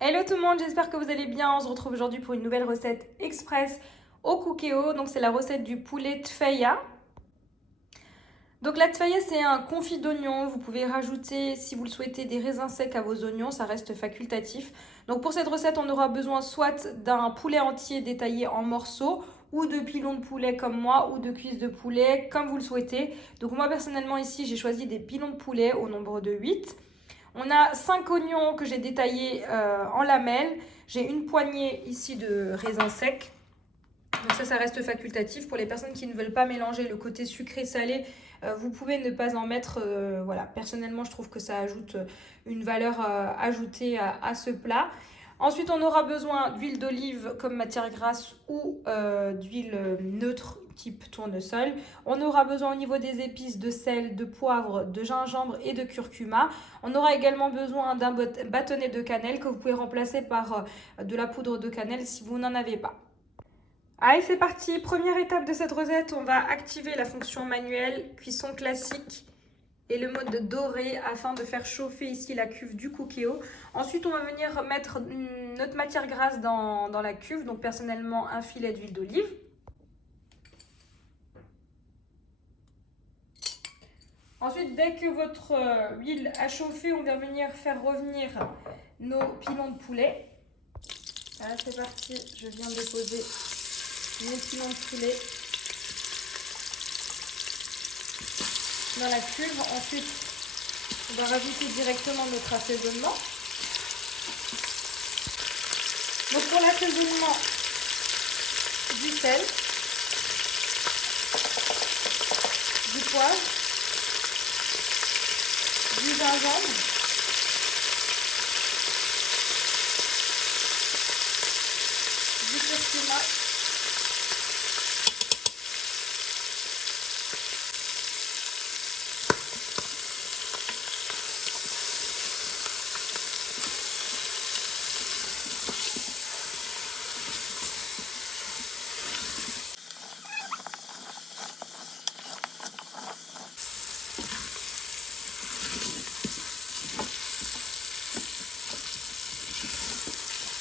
Hello tout le monde, j'espère que vous allez bien. On se retrouve aujourd'hui pour une nouvelle recette express au cookéo. Donc c'est la recette du poulet tfeya. Donc la tfeya, c'est un confit d'oignons. Vous pouvez rajouter, si vous le souhaitez, des raisins secs à vos oignons, ça reste facultatif. Donc pour cette recette, on aura besoin soit d'un poulet entier détaillé en morceaux, ou de pilons de poulet comme moi, ou de cuisses de poulet comme vous le souhaitez. Donc moi personnellement ici, j'ai choisi des pilons de poulet au nombre de 8. On a 5 oignons que j'ai détaillés en lamelles. J'ai une poignée ici de raisins secs. Donc ça reste facultatif. Pour les personnes qui ne veulent pas mélanger le côté sucré-salé, vous pouvez ne pas en mettre. Voilà. Personnellement, je trouve que ça ajoute une valeur ajoutée à ce plat. Ensuite, on aura besoin d'huile d'olive comme matière grasse ou d'huile neutre type tournesol. On aura besoin au niveau des épices de sel, de poivre, de gingembre et de curcuma. On aura également besoin d'un bâtonnet de cannelle que vous pouvez remplacer par de la poudre de cannelle si vous n'en avez pas. Allez, c'est parti. Première étape de cette recette, on va activer la fonction manuelle, cuisson classique et le mode doré afin de faire chauffer ici la cuve du cookéo. Ensuite, on va venir mettre notre matière grasse dans la cuve, donc personnellement un filet d'huile d'olive. Ensuite, dès que votre huile a chauffé, on va venir faire revenir nos pilons de poulet. Voilà, c'est parti. Je viens déposer mes pilons de poulet dans la cuve. Ensuite, on va rajouter directement notre assaisonnement. Donc pour l'assaisonnement, du sel, du poivre, du gingembre, du curcuma,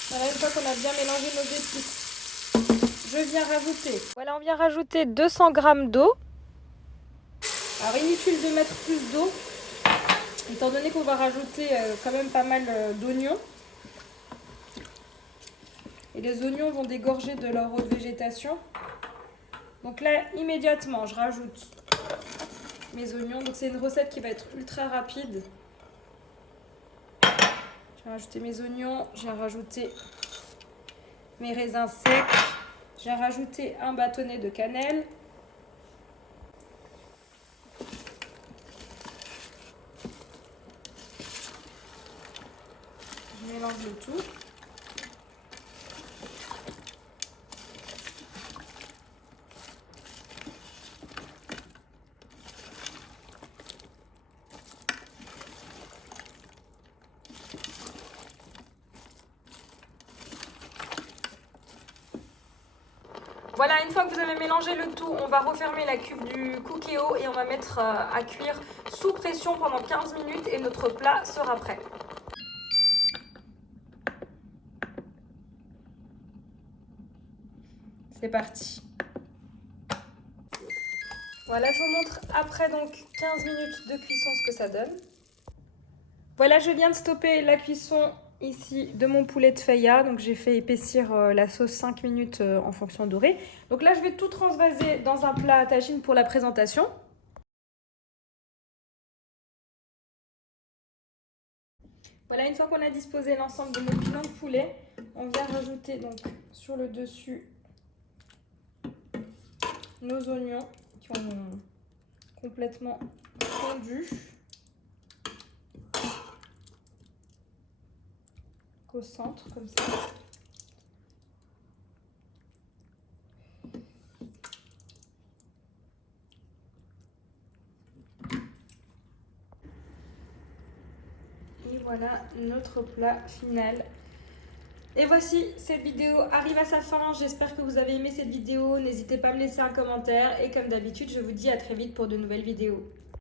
Voilà, une fois qu'on a bien mélangé nos épices, je viens rajouter. Voilà, on vient rajouter 200 g d'eau. Alors inutile de mettre plus d'eau, étant donné qu'on va rajouter quand même pas mal d'oignons. Et les oignons vont dégorger de leur eau de végétation. Donc là, immédiatement, je rajoute mes oignons. Donc c'est une recette qui va être ultra rapide. J'ai rajouté mes oignons, j'ai rajouté mes raisins secs, j'ai rajouté un bâtonnet de cannelle. Je mélange le tout. Voilà, une fois que vous avez mélangé le tout, on va refermer la cuve du cookéo et on va mettre à cuire sous pression pendant 15 minutes et notre plat sera prêt. C'est parti. Voilà, je vous montre après donc 15 minutes de cuisson ce que ça donne. Voilà, je viens de stopper la cuisson ici de mon poulet tfeya. Donc j'ai fait épaissir la sauce 5 minutes en fonction dorée. Donc là, je vais tout transvaser dans un plat à tagine pour la présentation. Voilà, une fois qu'on a disposé l'ensemble de nos pilons de poulet, on vient rajouter donc sur le dessus nos oignons qui ont complètement fondu. Au centre comme ça. Et voilà notre plat final. Et voici, cette vidéo arrive à sa fin. J'espère que vous avez aimé cette vidéo. N'hésitez pas à me laisser un commentaire. Et comme d'habitude, je vous dis à très vite pour de nouvelles vidéos.